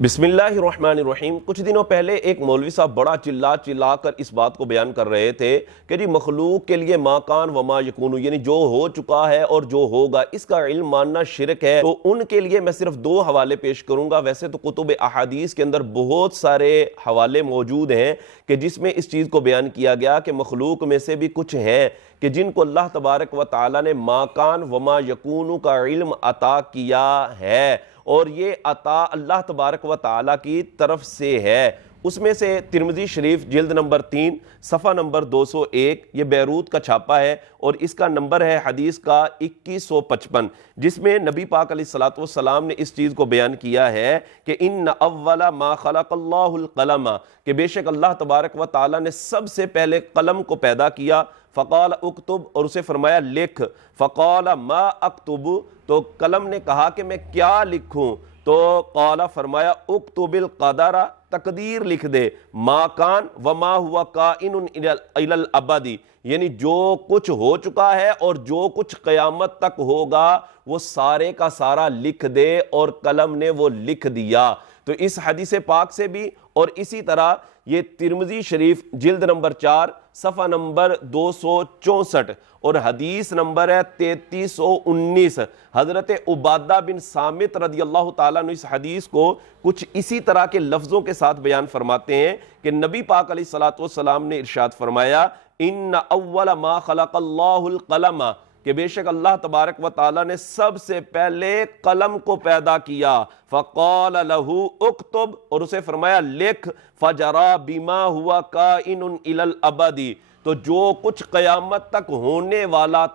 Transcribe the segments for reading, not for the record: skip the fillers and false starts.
बिस्मिल्लाहिर्रहमानिर्रहीम। कुछ दिनों पहले एक मौलवी साहब बड़ा चिल्ला चिल्ला कर इस बात को बयान कर रहे थे कि जी मखलूक के लिए मा कान व मा यकून, यानी जो हो चुका है और जो होगा इसका इल्म मानना शिरक है। तो उनके लिए मैं सिर्फ दो हवाले पेश करूंगा। वैसे तो कुतुब अहादीस के अंदर बहुत सारे हवाले मौजूद हैं कि जिसमें इस चीज़ को बयान किया गया कि मखलूक में से भी कुछ हैं कि जिनको अल्लाह तबारक व तआला ने मा कान व मा यकून का इल्म अता किया है, और ये अता अल्लाह तबारक व तआला की तरफ से है। उसमें से तिरमिज़ी शरीफ जिल्द नंबर 3 सफ़ा नंबर 201, ये बैरूत का छापा है और इसका नंबर है हदीस का 2155, जिसमें नबी पाक अलैहिस्सलातु वस्सलाम ने इस चीज़ को बयान किया है कि इन्न अव्वला मा खलक़ल्लाहुल क़लम, कि बेशक अल्लाह तबारक व तआला ने सबसे पहले कलम को पैदा किया। फ़क़ाल उक्तुब, और उसे फरमाया लिख। फ़क़ाल मा अक्तुब, तो कलम ने कहा कि मैं क्या लिखूं। तो क़ाला, फरमाया उक्तुबिल क़दरा, तकदीर लिख दे। मा कान व मा हुआ काइनुन इलल अबदी, यानी जो कुछ हो चुका है और जो कुछ क़यामत तक होगा वो सारे का सारा लिख दे, और कलम ने वो लिख दिया। तो इस हदीस पाक से भी, और इसी तरह ये तिरमिज़ी शरीफ जिल्द नंबर 4 सफ़ा नंबर 264 और हदीस नंबर है 3319, हज़रत उबादा बिन सामित रदियल्लाहु ताला अन्हु इस हदीस को कुछ इसी तरह के लफ्ज़ों के साथ बयान फरमाते हैं कि नबी पाक अलैहिस्सलातु वस्सलाम ने इरशाद फरमाया इन्न अव्वल मा खलक़ल्लाहुल क़लम, कि बेशक अल्लाह तबारक व ताला ने सबसे पहले कलम को पैदा किया। फ़क़ाल लहू उक्तुब, और उसे फरमाया लिख। फ़जरा बिमा हुआ काइनुन इलल अबदी, तो जो कुछ क़यामत तक होने वाला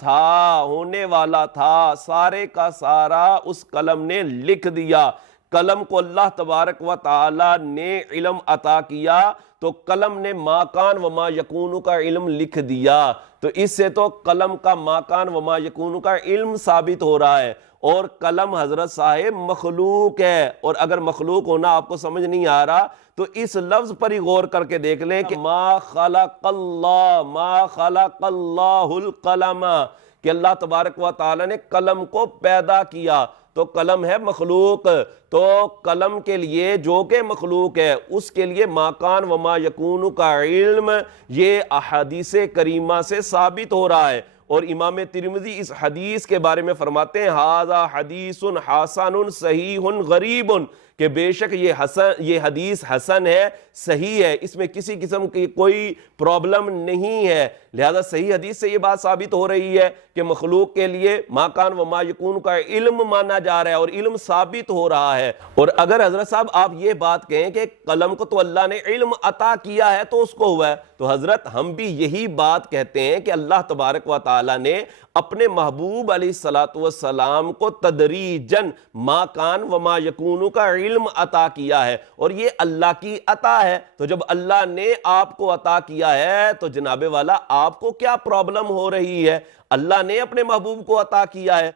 था सारे का सारा उस कलम ने लिख दिया। कलम को अल्लाह तबारक व ताला ने इल्म अता किया, तो कलम ने मा कान व मा यकून का इल्म लिख दिया। तो इससे तो कलम का मा कान व मा यकून का इल्म साबित हो रहा है। और कलम हजरत साहिब मखलूक है, और अगर मखलूक होना आपको समझ नहीं आ रहा तो इस लफ्ज पर ही गौर करके देख लें कि मा खलक़ल्लाहुल क़लम, कि अल्लाह तबारक व तआला ने कलम को पैदा किया। तो कलम है मखलूक, तो कलम के लिए जो कि मखलूक है उसके लिए माकान व मा यकून का इल्म ये अहादीस करीमा से साबित हो रहा है। और इमाम तिरमिज़ी इस हदीस के बारे में फरमाते हैं हाज़ा हदीसुन हसनुन सहीहुन गरीबुन, कि बेशक ये हदीस हसन है, सही है, इसमें किसी किस्म की कोई प्रॉब्लम नहीं है। लिहाजा सही हदीस से ये बात साबित हो रही है कि मखलूक के लिए माकान व मा यकून का इल्म माना जा रहा है और इल्म साबित हो रहा है। और अगर हजरत साहब आप ये बात कहें कि कलम को तो अल्लाह ने इल्म अता किया है तो उसको हुआ है, तो हजरत हम भी यही बात कहते हैं कि अल्लाह तबारक व तआला ने अपने महबूब अलैहिस्सलातु वस्सलाम को तदरीजन मा कान व मा यकून का इल्म अता किया है, और ये अल्लाह की अता है। तो जब अल्लाह ने आपको अता किया है तो जनाबे वाला आपको क्या प्रॉब्लम हो रही है? अल्लाह ने अपने महबूब को अता किया है।